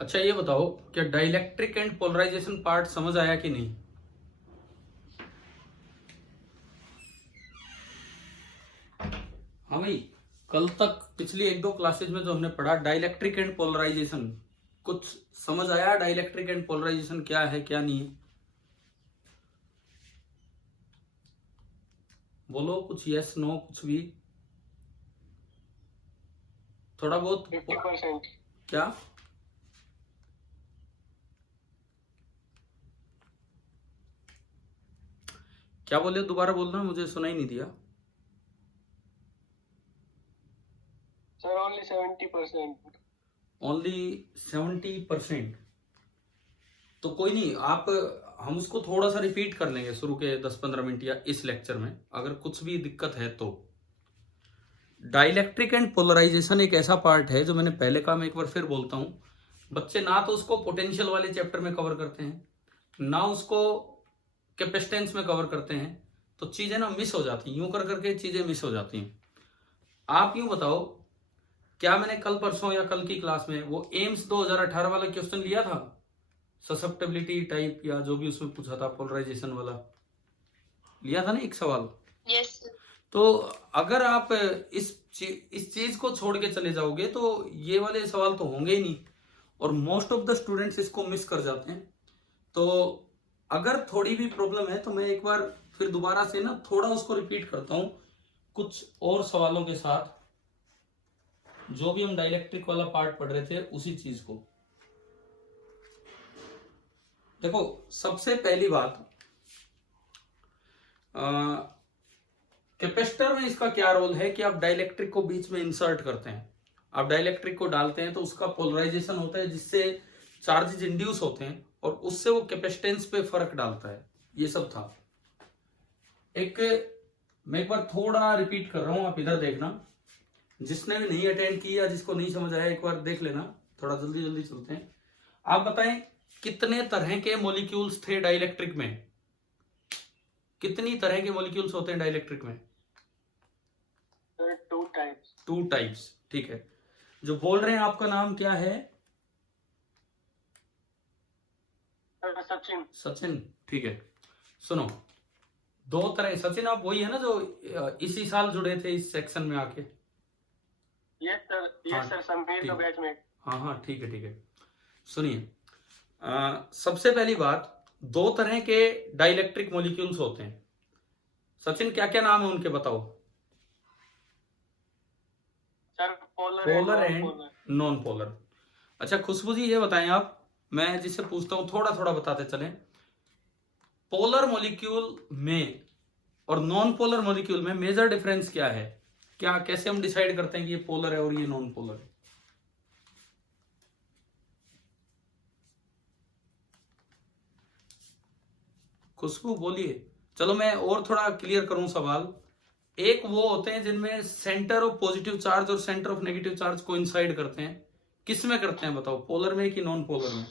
अच्छा ये बताओ, क्या डाइलेक्ट्रिक एंड पोलराइजेशन पार्ट समझ आया कि नहीं? हाँ भाई, कल तक पिछली एक दो क्लासेज में जो हमने पढ़ा डाइलेक्ट्रिक एंड पोलराइजेशन, कुछ समझ आया? डाइलेक्ट्रिक एंड पोलराइजेशन क्या है क्या नहीं है? बोलो कुछ, यस नो कुछ भी, थोड़ा बहुत। 50%। क्या क्या बोले? दोबारा बोलना, मुझे सुनाई नहीं दिया। Sir only 70%। ओनली 70%? तो कोई नहीं, आप हम उसको थोड़ा सा रिपीट कर लेंगे शुरू के 10-15 मिनट या इस लेक्चर में, अगर कुछ भी दिक्कत है तो। डाइलेक्ट्रिक एंड पोलराइजेशन एक ऐसा पार्ट है जो मैंने पहले कहा, मैं एक बार फिर बोलता हूं, बच्चे ना तो उसको पोटेंशियल वाले चैप्टर में कवर करते हैं, ना उसको कैपेसिटेंस में कवर करते हैं, तो चीजें ना मिस हो जाती हैं, यूं कर करके चीजें मिस हो जाती हैं। आप यूं बताओ, क्या मैंने कल परसों या कल की क्लास में वो एम्स 2018 वाला क्वेश्चन लिया था, ससेप्टेबिलिटी टाइप या जो भी उसमें पूछा था, पोलराइजेशन वाला लिया था ना एक सवाल? यस। तो अगर आप इस चीज को छोड़ के चले जाओगे तो ये वाले सवाल तो होंगे ही नहीं, और मोस्ट ऑफ द स्टूडेंट्स इसको मिस कर जाते हैं। तो अगर थोड़ी भी प्रॉब्लम है तो मैं एक बार फिर दोबारा से ना थोड़ा उसको रिपीट करता हूं कुछ और सवालों के साथ, जो भी हम डाइलेक्ट्रिक वाला पार्ट पढ़ रहे थे उसी चीज को। देखो, सबसे पहली बात, कैपेसिटर में इसका क्या रोल है कि आप डाइलेक्ट्रिक को बीच में इंसर्ट करते हैं, आप डाइलेक्ट्रिक को डालते हैं तो उसका पोलराइजेशन होता है जिससे चार्जेस इंड्यूस होते हैं और उससे वो कैपेसिटेंस पे फर्क डालता है। ये सब था। एक मैं एक बार थोड़ा रिपीट कर रहा हूं, आप इधर देखना, जिसने भी नहीं अटेंड किया, जिसको नहीं समझ आया, एक बार देख लेना, थोड़ा जल्दी जल्दी चलते हैं। आप बताएं कितने तरह के मॉलिक्यूल्स थे डाइलेक्ट्रिक में? कितनी तरह के मॉलिक्यूल्स होते हैं डाइलेक्ट्रिक में? Two types. 2 टाइप्स, ठीक है। जो बोल रहे हैं आपका नाम क्या है? सचिन। सचिन, ठीक है। सुनो, 2 तरह, सचिन आप वही है ना जो इसी साल जुड़े थे इस सेक्शन में आके? Yes sir, yes sir, Sameer का बैचमेट। हाँ हाँ, ठीक है ठीक है। सुनिए, सबसे पहली बात, 2 तरह के डाइलेक्ट्रिक मॉलिक्यूल्स होते हैं। सचिन क्या क्या नाम है उनके, बताओ। Sir polar and non polar. अच्छा खुशबू जी ये बताएं आप, मैं जिससे पूछता हूं थोड़ा थोड़ा बताते चलें, पोलर मॉलिक्यूल में और नॉन पोलर मॉलिक्यूल में मेजर डिफरेंस क्या है? क्या कैसे हम डिसाइड करते हैं कि ये पोलर है और ये नॉन पोलर है? खुशबू बोलिए। चलो मैं और थोड़ा क्लियर करूं सवाल। एक वो होते हैं जिनमें सेंटर ऑफ पॉजिटिव चार्ज और centre of negative charge coincide करते हैं, किस में करते हैं बताओ, पोलर में कि नॉन पोलर में?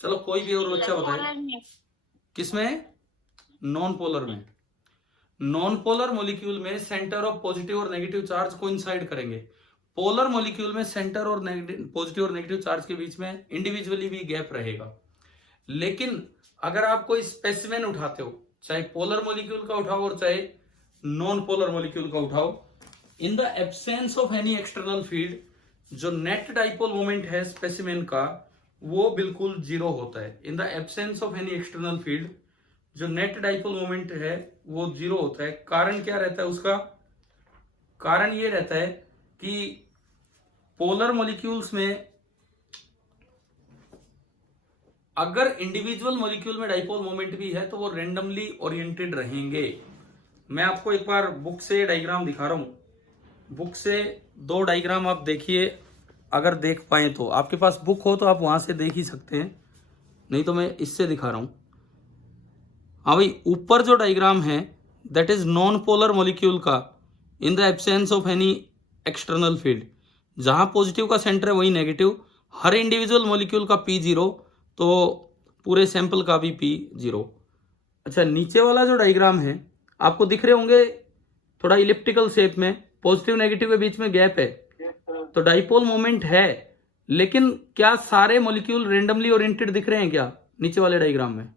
चलो कोई भी और बच्चा बताए, किस में? नॉन पोलर में। नॉन पोलर मॉलिक्यूल में सेंटर ऑफ पॉजिटिव और नेगेटिव चार्ज कोइंसाइड करेंगे। पोलर मॉलिक्यूल में सेंटर और पॉजिटिव और नेगेटिव चार्ज के बीच में इंडिविजुअली भी गैप रहेगा। लेकिन अगर आप कोई स्पेसिमेन उठाते हो, चाहे पोलर मॉलिक्यूल का उठाओ और चाहे नॉन पोलर मॉलिक्यूल का उठाओ, इन the absence of any external field जो नेट डाइपोल मोमेंट है स्पेसिमेन का वो बिल्कुल 0 होता है। इन the absence of any external field जो नेट डाइपोल मोमेंट है वो 0 होता है। कारण क्या रहता है उसका? कारण ये रहता है कि पोलर मॉलिक्यूल्स में अगर इंडिविजुअल मॉलिक्यूल में डाइपोल मोमेंट भी है तो वो रेंडमली ओरिएंटेड रहेंगे। मैं आपको एक बार बुक से डायग्राम दिखा रहा हूं, बुक से 2 डायग्राम आप देखिए, अगर देख पाए तो। आपके पास बुक हो तो आप वहां से देख ही सकते हैं, नहीं तो मैं इससे दिखा रहा हूं। हाँ भाई, ऊपर जो डायग्राम है that is non polar molecule का, in the absence of any external field, जहां पॉजिटिव का सेंटर है वही नेगेटिव, हर इंडिविजुअल मॉलिक्यूल का P0 तो पूरे सैंपल का भी P0। अच्छा नीचे वाला जो डायग्राम है आपको दिख रहे होंगे थोड़ा इलिप्टिकल शेप में, पॉजिटिव नेगेटिव के बीच में गैप है, Yes, sir. तो डाइपोल मोमेंट है, लेकिन क्या सारे मॉलिक्यूल रेंडमली ओरिएंटेड दिख रहे हैं क्या नीचे वाले डायग्राम में?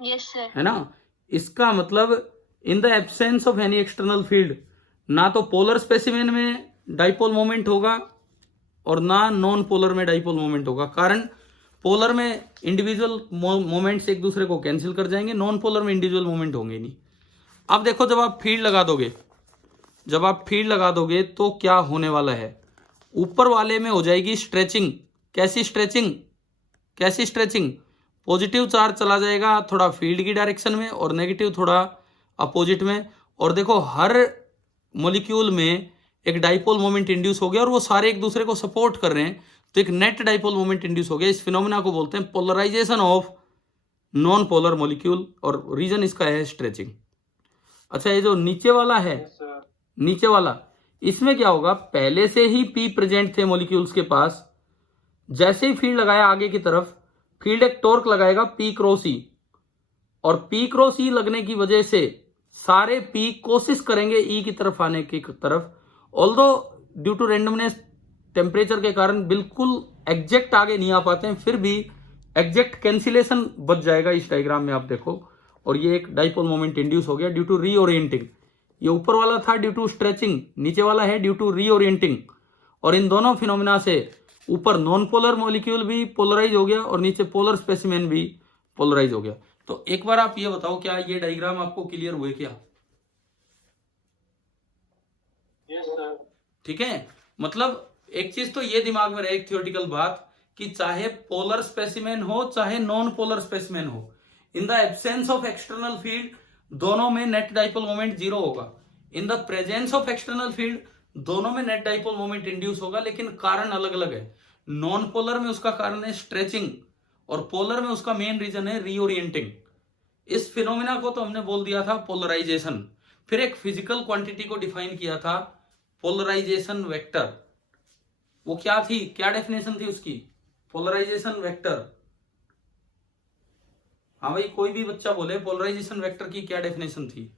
Yes, sir. है ना? इसका मतलब इन the absence of any external field ना तो पोलर स्पेसिमेन में डाइपोल मोमेंट होगा और ना नॉन पोलर में डाइपोल मोमेंट होगा। कारण पोलर में इंडिविजुअल मोमेंट्स एक दूसरे को कैंसिल कर जाएंगे, नॉन पोलर में इंडिविजुअल मोमेंट होंगे नहीं। अब देखो जब आप फील्ड लगा दोगे तो क्या होने वाला है, ऊपर वाले में हो जाएगी स्ट्रेचिंग। कैसी स्ट्रेचिंग? पॉजिटिव चार्ज चला जाएगा थोड़ा फील्ड की डायरेक्शन में और नेगेटिव थोड़ा अपोजिट में। और देखो हर मॉलिक्यूल में एक डाइपोल मोमेंट इंड्यूस हो गया और वो सारे एक दूसरे को सपोर्ट कर रहे हैं, तो एक नेट डाइपोल मोमेंट इंड्यूस हो गया। इस फिनोमेना को बोलते हैं polarisation of non polar molecule और रीजन इसका है स्ट्रेचिंग। अच्छा, ये जो नीचे वाला है, Yes, sir. नीचे वाला, इसमें क्या होगा, पहले से ही पी प्रेजेंट थे मॉलिक्यूल्स के पास। जैसे ही फील्ड लगाया आगे की तरफ, फील्ड एक टॉर्क लगाएगा पी क्रॉस ई, और पी क्रॉस ई लगने की वजह से सारे पी कोशिश करेंगे ई की तरफ आने की तरफ। Although due to randomness temperature के कारण बिल्कुल एग्जैक्ट आगे नहीं आ पाते हैं, फिर भी एग्जैक्ट कैंसिलेशन बच जाएगा इस डायग्राम में आप देखो। और ये एक डाइपोल मोमेंट इंड्यूस हो गया ड्यू टू रीओरिएंटिंग। ये ऊपर वाला था ड्यू टू स्ट्रेचिंग, नीचे वाला है ड्यू टू रीओरिएंटिंग। और इन दोनों फिनोमिना से ऊपर नॉन पोलर मॉलिक्यूल भी पोलराइज हो गया और नीचे पोलर स्पेसिमेन भी पोलराइज हो गया। तो एक बार आप ये बताओ, क्या ये डायग्राम आपको क्लियर हुए क्या? Yes, sir. ठीक है, मतलब एक चीज तो ये दिमाग में रहे, एक थियोरेटिकल बात, कि चाहे पोलर स्पेसिमेन हो चाहे नॉन पोलर स्पेसिमेन हो, इन the absence of external field दोनों में नेट डाइपोल मोमेंट जीरो होगा। In the presence of external field दोनों में नेट डाइपोल मोमेंट इंड्यूस होगा, लेकिन कारण अलग अलग है। नॉन पोलर में उसका कारण है स्ट्रेचिंग और पोलर में उसका मेन रीजन है रीओरिएंटिंग। इस फिनोमिना को तो हमने बोल दिया था पोलराइजेशन। फिर एक फिजिकल क्वांटिटी को डिफाइन किया था पोलराइजेशन वेक्टर। वो क्या थी, क्या डेफिनेशन थी उसकी? Polarisation vector. हाँ भाई, कोई भी बच्चा बोले पोलराइजेशन वेक्टर की क्या डेफिनेशन थी?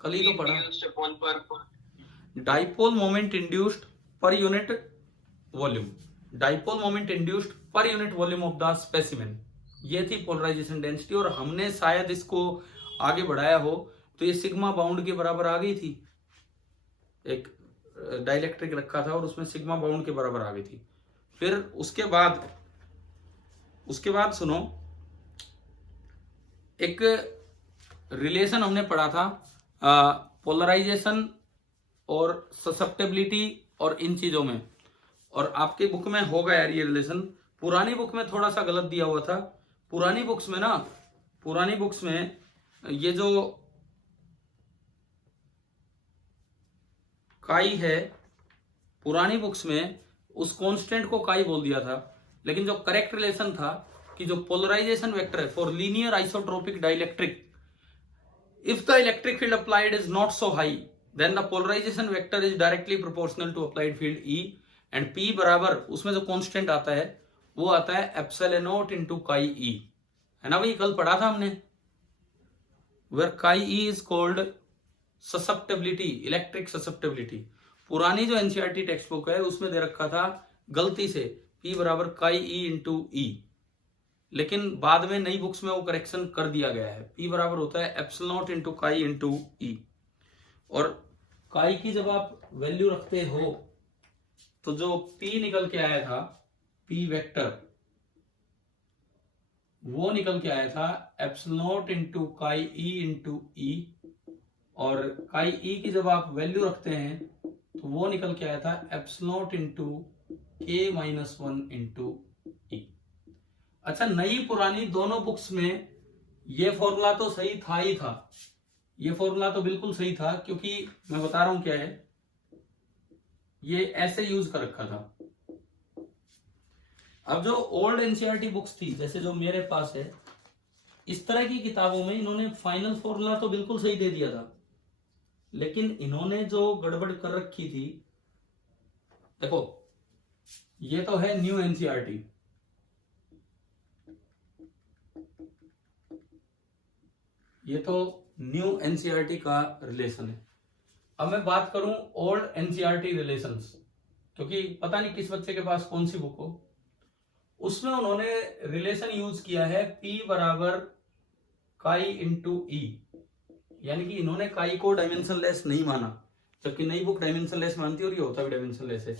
कल ही तो पढ़ा, dipole moment induced per unit volume, dipole moment induced per unit volume of the specimen. ये थी पोलराइजेशन डेंसिटी। और हमने शायद इसको आगे बढ़ाया हो तो ये सिग्मा बाउंड के बराबर आ गई थी। एक डाइलेक्ट्रिक रखा था और उसमें सिग्मा बाउंड के बराबर आ गई थी। फिर उसके बाद सुनो, एक रिलेशन हमने पढ़ा था पोलराइजेशन और ससेप्टेबिलिटी और इन चीजों में, और आपके बुक में होगा यार ये रिलेशन। पुरानी बुक में थोड़ा सा गलत दिया हुआ था। पुरानी बुक्स में ये जो काई है, पुरानी बुक्स में उस कांस्टेंट को काई बोल दिया था, लेकिन जो करेक्ट रिलेशन था कि जो पोलराइजेशन वेक्टर है for linear isotropic dielectric, if the electric field applied is not so high, then the polarization vector is directly proportional to applied field E, and P बराबर उसमें जो कांस्टेंट आता है वो आता है एप्सिलॉन नॉट इनटू काई E, है ना भाई? कल पढ़ा था हमने, where काई E is called susceptibility, electric susceptibility. पुरानी जो एनसीईआरटी टेक्स्ट बुक है उसमें दे रखा था गलती से P बराबर काई E इंटू E, लेकिन बाद में नई बुक्स में वो करेक्शन कर दिया गया है। P बराबर होता है एप्सिलॉन नॉट इंटू काई इंटू E। और काई की जब आप वैल्यू रखते हो तो जो P निकल के आया था, P वेक्टर, वो निकल के आया था एप्सिलॉन नॉट इंटू काई E इंटू E। और काई E की जब आप वैल्यू रखते हैं तो वो निकल के आया था epsilon not into K-1 into E। अच्छा, नई पुरानी दोनों बुक्स में ये फॉर्मूला तो सही था ही था, ये फॉर्मूला तो बिल्कुल सही था, क्योंकि मैं बता रहा हूं क्या है, ये ऐसे यूज कर रखा था। अब जो ओल्ड एनसीईआरटी बुक्स थी, जैसे जो मेरे पास है, इस तरह की किताबों में इन्होंने फाइनल फॉर्मूला तो बिल्कुल सही दे दिया था, लेकिन इन्होंने जो गड़बड़ कर रखी थी, देखो ये तो है न्यू एनसीईआरटी, ये तो न्यू एनसीईआरटी का रिलेशन है। अब मैं बात करूं ओल्ड एनसीईआरटी रिलेशंस, क्योंकि पता नहीं किस बच्चे के पास कौन सी बुक हो, उसमें उन्होंने रिलेशन यूज किया है P बराबर काई इंटू ई, यानी कि इन्होंने काई को डायमेंशनलेस नहीं माना, जबकि नई बुक डायमेंशनलेस मानती है और ये होता भी डायमेंशनलेस है।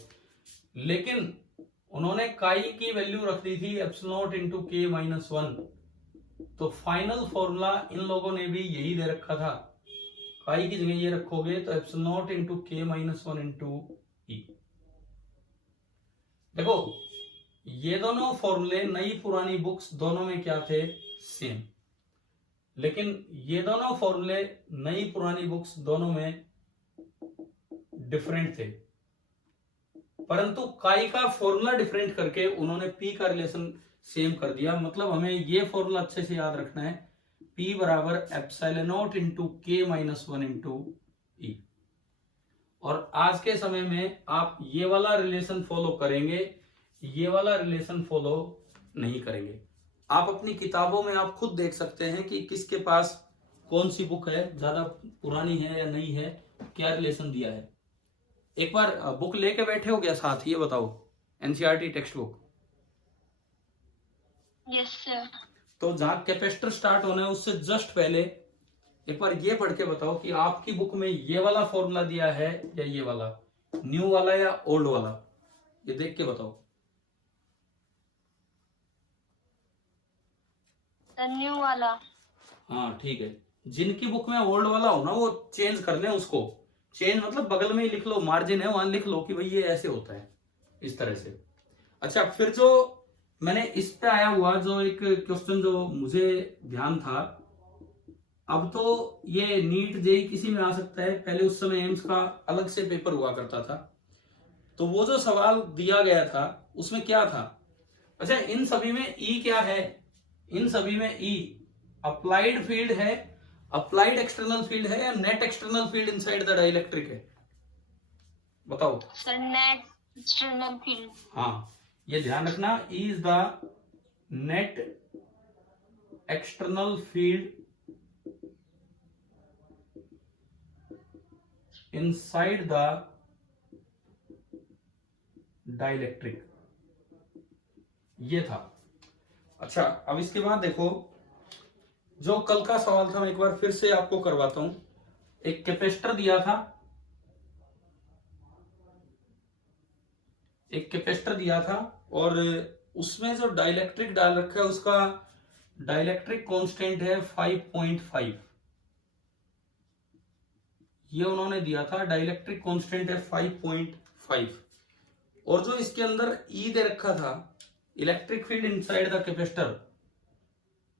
लेकिन उन्होंने काई की वैल्यू रख दी थी एप्सिलॉन इंटू के माइनस 1, तो फाइनल फॉर्मूला इन लोगों ने भी यही दे रखा था, काई की जगह ये रखोगे तो एप्सिलॉन इंटू के माइनस 1 इंटू ई। देखो ये दोनों फॉर्मूले नई पुरानी बुक्स दोनों में क्या थे, सेम, लेकिन ये दोनों फॉर्मूले नई पुरानी बुक्स दोनों में डिफरेंट थे, परंतु काई का फॉर्मूला डिफरेंट करके उन्होंने पी का रिलेशन सेम कर दिया। मतलब हमें ये फॉर्मूला अच्छे से याद रखना है, पी बराबर एप्सिलॉन नॉट इंटू के माइनस 1 इंटू ई। और आज के समय में आप ये वाला रिलेशन फॉलो करेंगे, ये वाला रिलेशन फॉलो नहीं करेंगे। आप अपनी किताबों में आप खुद देख सकते हैं कि किसके पास कौन सी बुक है, ज्यादा पुरानी है या नई है, क्या रिलेशन दिया है। एक बार बुक लेके बैठे हो क्या साथ, ये बताओ, NCERT text book. Yes sir. तो जहां कैपेसिटर स्टार्ट होना है उससे जस्ट पहले एक बार ये पढ़ के बताओ कि आपकी बुक में ये वाला फॉर्मूला दिया है या ये वाला, न्यू वाला या ओल्ड वाला, ये देख के बताओ। न्यू वाला। हाँ ठीक है, जिनकी बुक में ओल्ड वाला हो ना वो चेंज कर लें उसको, चेंज मतलब बगल में ही लिख लो, मार्जिन है वहां लिख लो कि भाई ये ऐसे होता है, इस तरह से। अच्छा, फिर जो मैंने इस पे आया हुआ जो एक क्वेश्चन जो मुझे ध्यान था, अब तो ये नीट जेई किसी में आ सकता है, पहले उस समय एम्स का अलग से पेपर हुआ करता था, तो वो जो सवाल दिया गया था उसमें क्या था। अच्छा, इन सभी में ई क्या है, इन सभी में ई अप्लाइड फील्ड है, अप्लाइड एक्सटर्नल फील्ड है या net external field inside the dielectric है, बताओ। Sir net external field. हाँ, ये ध्यान रखना, E is the net external field inside the dielectric, ये था। अच्छा, अब इसके बाद देखो जो कल का सवाल था, मैं एक बार फिर से आपको करवाता हूं। एक कैपेसिटर दिया था, एक कैपेसिटर दिया था और उसमें जो डाइलेक्ट्रिक डाल रखा है उसका डाइलेक्ट्रिक कांस्टेंट है 5.5, ये उन्होंने दिया था, डाइलेक्ट्रिक कांस्टेंट है 5.5। और जो इसके अंदर ई दे रखा था, electric field inside the capacitor,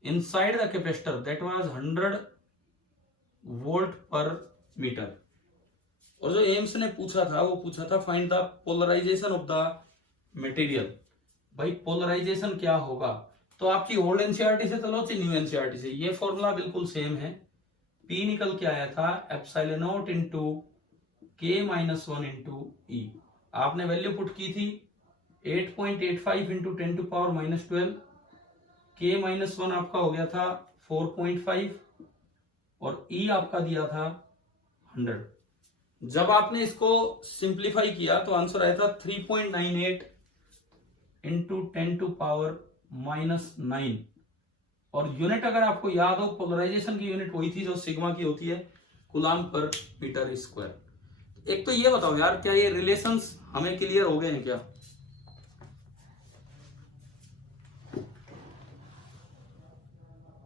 inside the capacitor that was 100 volt per metre. और जो एम्स ने पूछा था वो पूछा था find the polarisation of the material. भाई पोलराइजेशन क्या होगा, तो आपकी ओल्ड एनसीईआरटी से चलो न्यू एनसीईआरटी से, ये फॉर्मूला बिल्कुल सेम है। पी निकल के आया था एप्सिलॉन नॉट इंटू के माइनस 1 इंटू ई, आपने वैल्यू पुट की थी 8.85 इंटू 10 टू पावर माइनस 12, के माइनस 1 आपका हो गया था 4.5 और ई आपका दिया था 100। जब आपने इसको सिंप्लीफाई किया तो आंसर आया था 3.98 इंटू 10 टू पावर माइनस 9। और यूनिट अगर आपको याद हो, पोलराइजेशन की यूनिट वही थी जो सिग्मा की होती है, कूलम्ब पर मीटर स्क्वायर। एक तो ये बताओ यार, क्या ये रिलेशंस हमें क्लियर हो गए हैं क्या?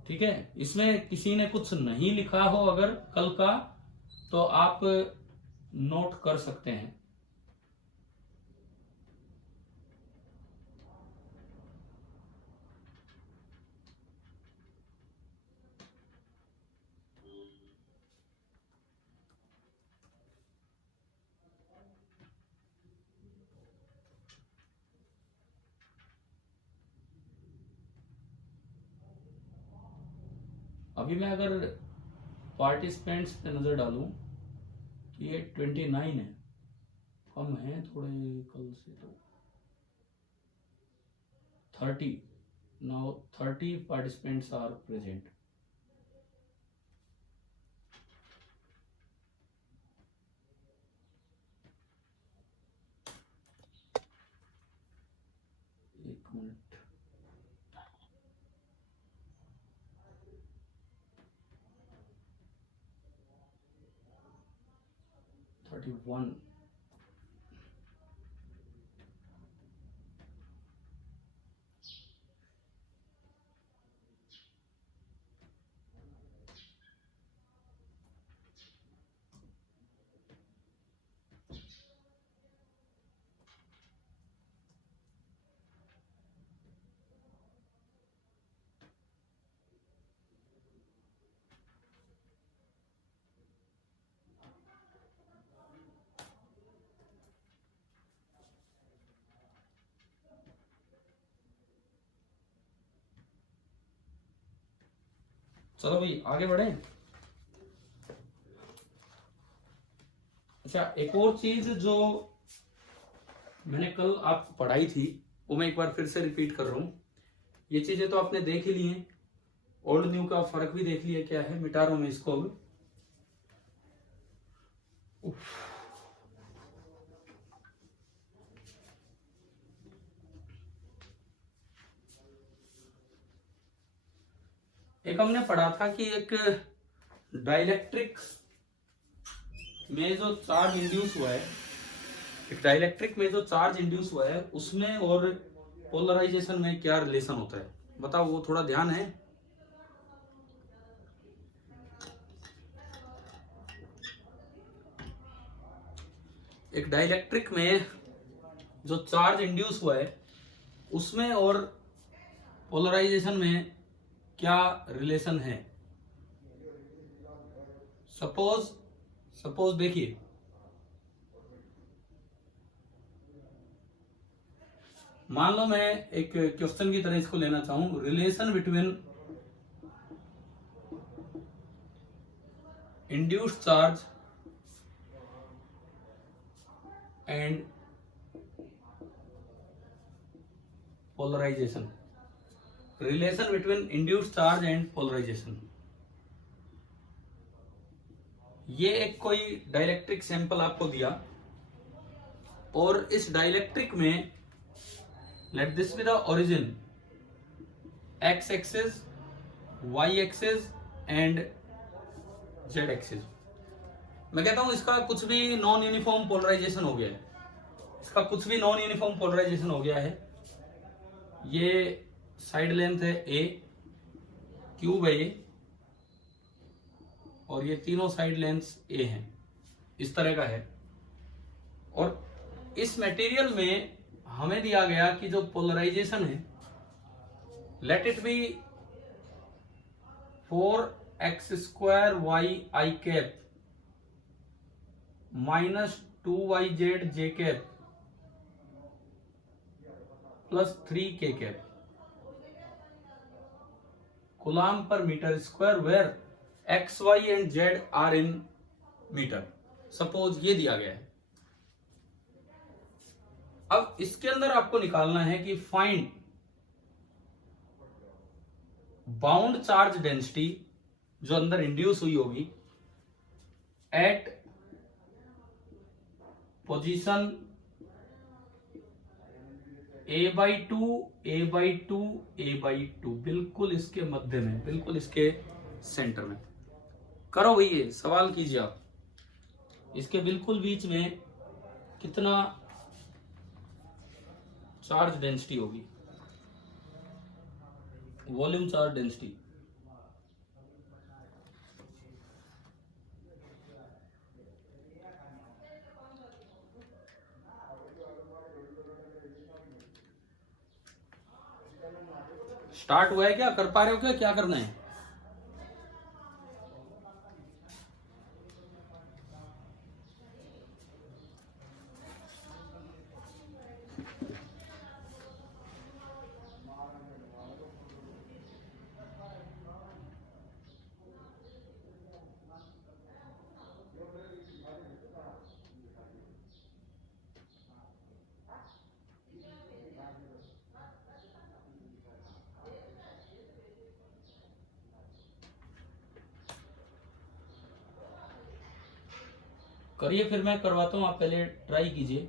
ठीक है, इसमें किसी ने कुछ नहीं लिखा हो अगर कल का, तो आप नोट कर सकते हैं। अभी मैं अगर पार्टिसिपेंट्स पे नजर डालूं तो ये 29 है, कम है थोड़े कल से, तो 30 नाउ 30 पार्टिसिपेंट्स आर प्रेजेंट। 31. चलो भाई आगे बढ़े। अच्छा, एक और चीज जो मैंने कल आपको पढ़ाई थी वो मैं एक बार फिर से रिपीट कर रहा हूं। ये चीजें तो आपने देख ही ली हैं, ओल्ड न्यू का फर्क भी देख लिया क्या है, मिटा रहा हूं मैं इसको अब। एक हमने पढ़ा था कि एक डाइलेक्ट्रिक में जो चार्ज इंड्यूस हुआ है, एक डाइलेक्ट्रिक में जो चार्ज इंड्यूस हुआ है उसमें और पोलराइजेशन में क्या रिलेशन होता है, बताओ। वो थोड़ा ध्यान है। एक डाइलेक्ट्रिक में जो चार्ज इंड्यूस हुआ है उसमें और पोलराइजेशन में क्या रिलेशन है। सपोज देखिए, मान लो मैं एक क्वेश्चन की तरह इसको लेना चाहूं, relation between induced charge and polarisation, relation between induced charge and polarisation. ये एक कोई डाइलेक्ट्रिक सैंपल आपको दिया और इस डाइलेक्ट्रिक में let this be the origin, X axis, Y axis and Z axis. मैं कहता हूं इसका कुछ भी नॉन यूनिफॉर्म पोलराइजेशन हो गया है, इसका कुछ भी नॉन यूनिफॉर्म पोलराइजेशन हो गया है। ये साइड लेंथ है ए, क्यूब है ये, और ये तीनों साइड लेंथ ए हैं, इस तरह का है। और इस मटेरियल में हमें दिया गया कि जो पोलराइजेशन है, let it be 4x² y cap -2yz j cap +3k cap coulomb per metre square, where x, y and z are in metre. Suppose ये दिया गया है। अब इसके अंदर आपको निकालना है कि फाइंड बाउंड चार्ज डेंसिटी जो अंदर इंड्यूस हुई होगी eight position a/2 a/2 a/2, बिल्कुल इसके मध्य में, बिल्कुल इसके सेंटर में। करो भैया, सवाल कीजिए आप, इसके बिल्कुल बीच में कितना चार्ज डेंसिटी होगी, वॉल्यूम चार्ज डेंसिटी। स्टार्ट हुआ है क्या, कर पा रहे हो क्या, क्या करना है? करिए, फिर मैं करवाता हूं, आप पहले ट्राई कीजिए।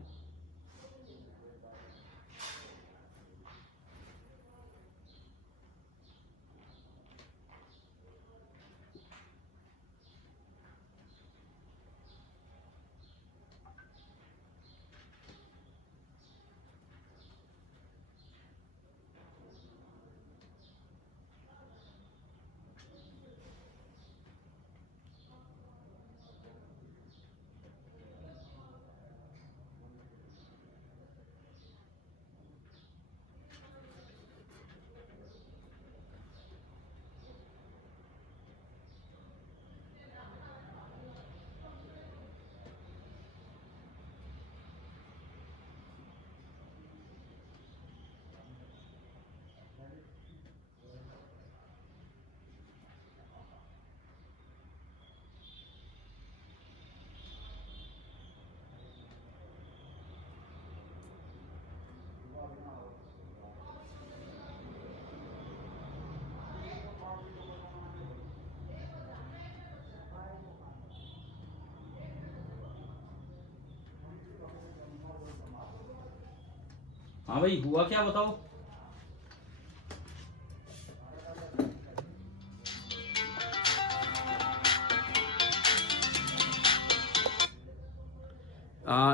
हाँ भाई, हुआ क्या बताओ?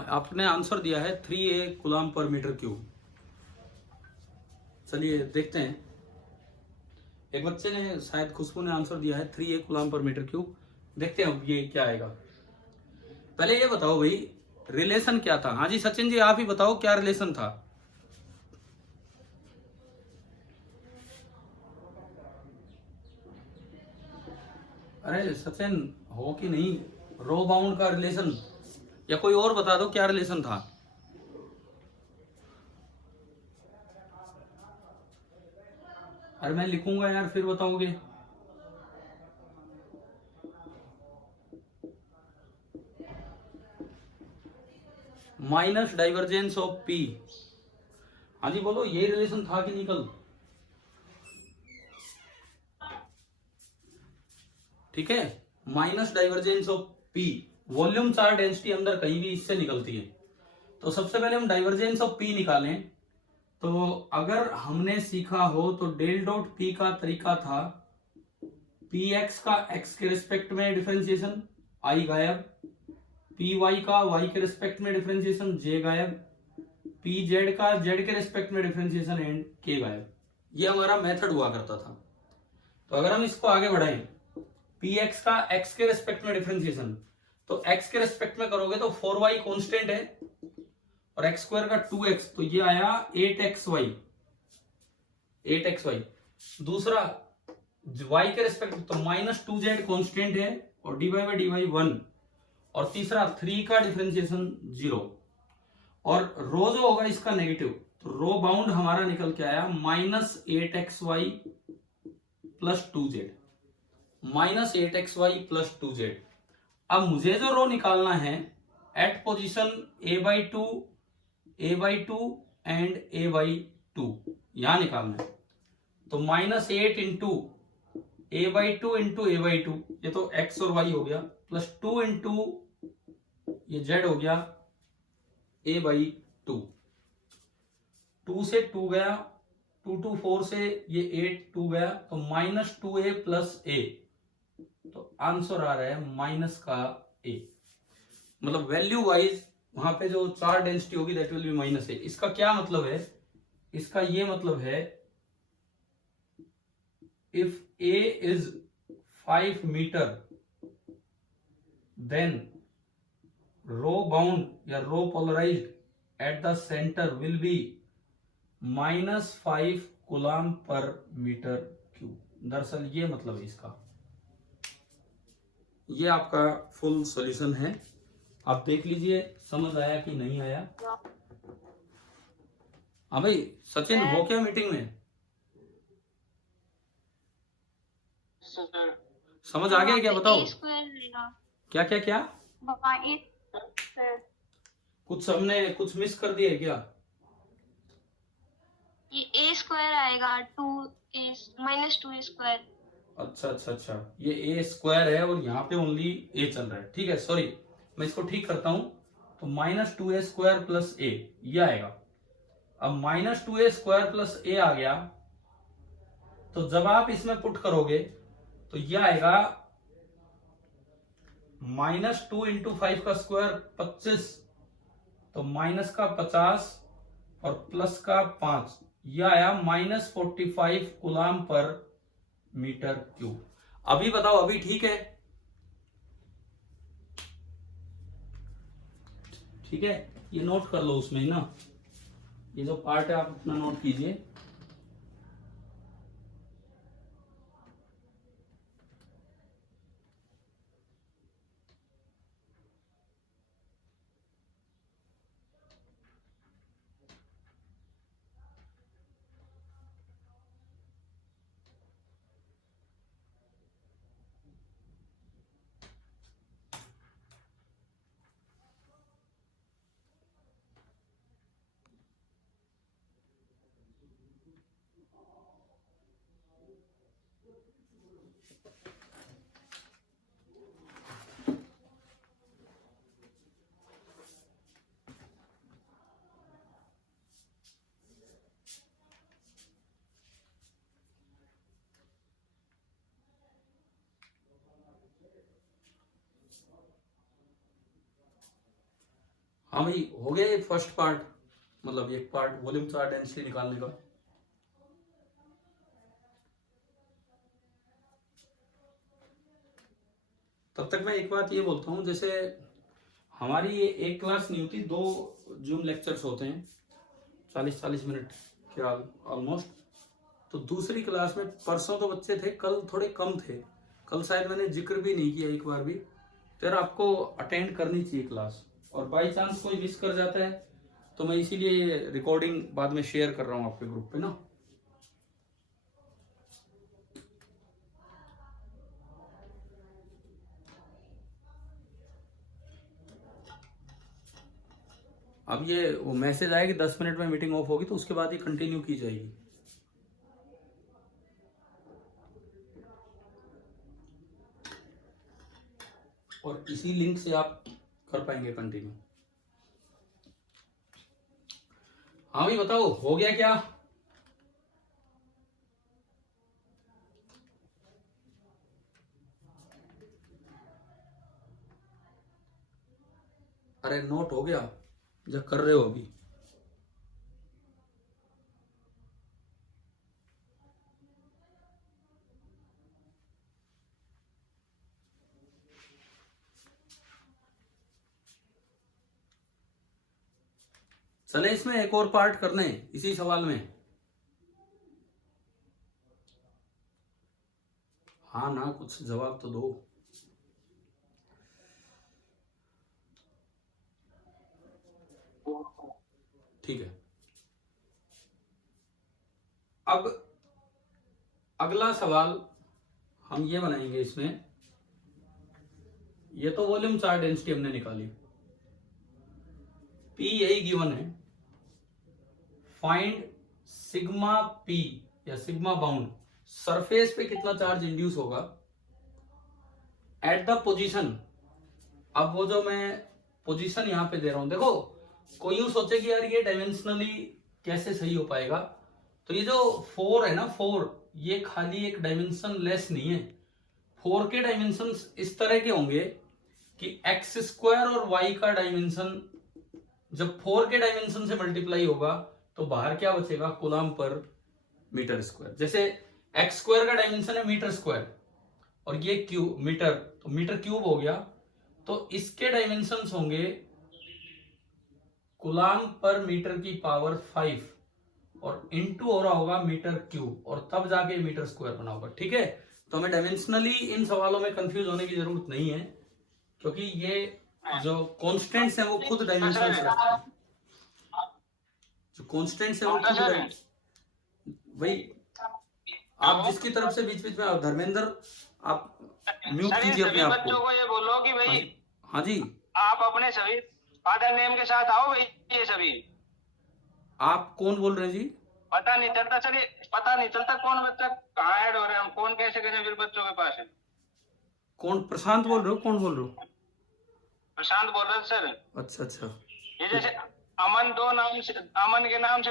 आपने आंसर दिया है 3A coulomb per metre cube. चलिए देखते हैं। एक बच्चे ने, शायद खुशबू ने आंसर दिया है 3A coulomb per metre cube. देखते हैं अब ये क्या आएगा। पहले ये बताओ भाई, रिलेशन क्या था? हाँ जी सचिन जी, आप ही बताओ क्या रिलेशन था? अरे सचिन, हो कि नहीं? रो बाउंड का रिलेशन, या कोई और बता दो क्या रिलेशन था? अरे मैं लिखूंगा यार, फिर बताओगे। Minus divergence of P. हाँ जी बोलो, ये रिलेशन था कि नहीं कल? ठीक है, minus divergence of P. Volume charge density अंदर कहीं भी इससे निकलती है। तो सबसे पहले हम डाइवर्जेंस ऑफ पी निकालें। तो अगर हमने सीखा हो तो डेल डॉट पी का तरीका था, पी एक्स का एक्स के रिस्पेक्ट में डिफरेंशिएशन, आई गायब। पी वाई का वाई के रिस्पेक्ट में डिफरेंशिएशन, जे गायब। पी जेड का जेड के रिस्पेक्ट में डिफरेंशिएशन एंड के गायब। ये हमारा मेथड हुआ करता था। तो अगर हम इसको आगे बढ़ाएं, पी एक्स का एक्स के रिस्पेक्ट में डिफरेंशिएशन, तो एक्स के रिस्पेक्ट में करोगे तो 4y कांस्टेंट है और एक्स स्क्वायर का 2x, तो ये आया 8xy। 8xy। दूसरा y के रिस्पेक्ट तो -2z कांस्टेंट है और dy बाई dy 1। और तीसरा 3 का डिफरेंशिएशन 0। और रो जो होगा इसका नेगेटिव, तो रो बाउंड हमारा निकल के आया -8xy plus 2z। -8xy plus 2z। अब मुझे जो रो निकालना है eight position a/2, a/2 and a/2, यहां निकालना है। तो -8 इंटू a/2 इंटू a/2, ये तो x और y हो गया, प्लस 2 इंटू ये z हो गया a/2। 2 से 2 गया, 2 2 4 से ये 8 2 गया, तो -2a प्लस a। तो आंसर आ रहा है माइनस का a। मतलब वैल्यू वाइज वहां पे जो चार्ज डेंसिटी होगी that will be minus a। इसका क्या मतलब है? इसका ये मतलब है, if a is 5 metre then rho bound या rho polarised at the centre will be -5 coulomb per metre cube. दरअसल ये मतलब है इसका। ये आपका फुल सॉल्यूशन है, आप देख लीजिए समझ आया कि नहीं आया। हाँ भाई सचिन, हो क्या मीटिंग में? सर समझ आ गया क्या? बताओ क्या क्या क्या कुछ हमने कुछ मिस कर दिया है क्या? ये a स्क्वायर आएगा, -2a²। अच्छा अच्छा अच्छा, ये ए स्क्वायर है और यहाँ पे ओनली ए चल रहा है। ठीक है, सॉरी, मैं इसको ठीक करता हूं। तो -2a² प्लस ए, ये आएगा। अब -2a² प्लस ए आ गया, तो जब आप इसमें पुट करोगे तो ये आएगा -2 इंटू 5 का स्क्वायर 25, तो माइनस का 50 और प्लस का 5, यह आया -45 कूलम पर मीटर क्यूब। अभी बताओ, अभी ठीक है? ठीक है, ये नोट कर लो उसमें ही ना, ये जो पार्ट है आप अपना नोट कीजिए। हाँ भाई, हो गया ये फर्स्ट पार्ट, मतलब एक पार्ट वॉल्यूम चार्ट डेंसिटी निकालने का। तब तक मैं एक बात ये बोलता हूँ, जैसे हमारी ये एक क्लास नहीं होती, 2 जूम लेक्चर्स होते हैं 40-40 मिनट के ऑलमोस्ट। तो दूसरी क्लास में परसों तो बच्चे थे, कल थोड़े कम थे, कल शायद मैंने जिक्र भी नहीं किया एक बार भी। फिर आपको अटेंड करनी चाहिए क्लास, और बाई चांस कोई मिस कर जाता है तो मैं इसीलिए रिकॉर्डिंग बाद में शेयर कर रहा हूँ आपके ग्रुप पे ना। अब ये वो मैसेज आएगी 10 मिनट में मीटिंग ऑफ होगी, तो उसके बाद ही कंटिन्यू की जाएगी। और इसी लिंक से आप कर पाएंगे कंटिन्यू। हाँ भाई बताओ, हो गया क्या? अरे नोट हो गया जो कर रहे हो अभी? चले इसमें एक और पार्ट करने इसी सवाल में। हाँ ना, कुछ जवाब तो दो। ठीक है, अब अगला सवाल हम ये बनाएंगे इसमें। ये तो वॉल्यूम चार्ट डेंसिटी हमने निकाली, P यही गिवन है, फाइंड सिग्मा P या सिग्मा बाउंड, सरफेस पे कितना चार्ज इंड्यूस होगा एट द पोजीशन। अब वो जो मैं पोजीशन यहां पे दे रहा हूं, देखो कोई यूं सोचे कि यार ये डायमेंशनली कैसे सही हो पाएगा, तो ये जो 4 है ना, 4 ये खाली एक डायमेंशन लेस नहीं है। 4 के डायमेंशन इस तरह के होंगे कि x² और y का डायमेंशन जब 4 के डायमेंशन से मल्टीप्लाई होगा तो बाहर क्या बचेगा, कूलम पर मीटर स्क्वायर। जैसे x² का डायमेंशन है मीटर स्क्वायर और ये क्यूब मीटर, तो मीटर क्यूब हो गया, तो इसके डायमेंशंस होंगे कूलम पर मीटर की पावर 5 और इनटू हो रहा होगा मीटर क्यूब, और तब जाके मीटर स्क्वायर बना होगा। ठीक है, तो हमें डायमेंशनली इन सवालों में कंफ्यूज होने की जरूरत नहीं है, क्योंकि ये जो कॉन्स्टेंट्स हैं वो खुद डायमेंशंस रखते हैं। जो कॉन्स्टेंट्स हैं वो खुद भाई, आप जिसकी तरफ से बीच बीच में, धर्मेंद्र आप म्यूट कीजिए अपने आप को। बच्चों को ये बोलो कि भाई, हाँ जी, आप अपने सभी फादर नेम के साथ आओ भाई। ये सभी आप कौन बोल रहे हैं जी? पता नहीं चलता, चलिए पता नहीं चलता कौन बच्चा कहाँ ऐड हो रहे हैं, हम कौन कैसे कैसे फिर बच्चों के पास है। कौन, प्रशांत बोल रहे हो? कौन बोल रहे हो? प्रशांत बोल रहे थे सर। अच्छा अच्छा, ये जैसे अमन, 2 नाम से, अमन के नाम से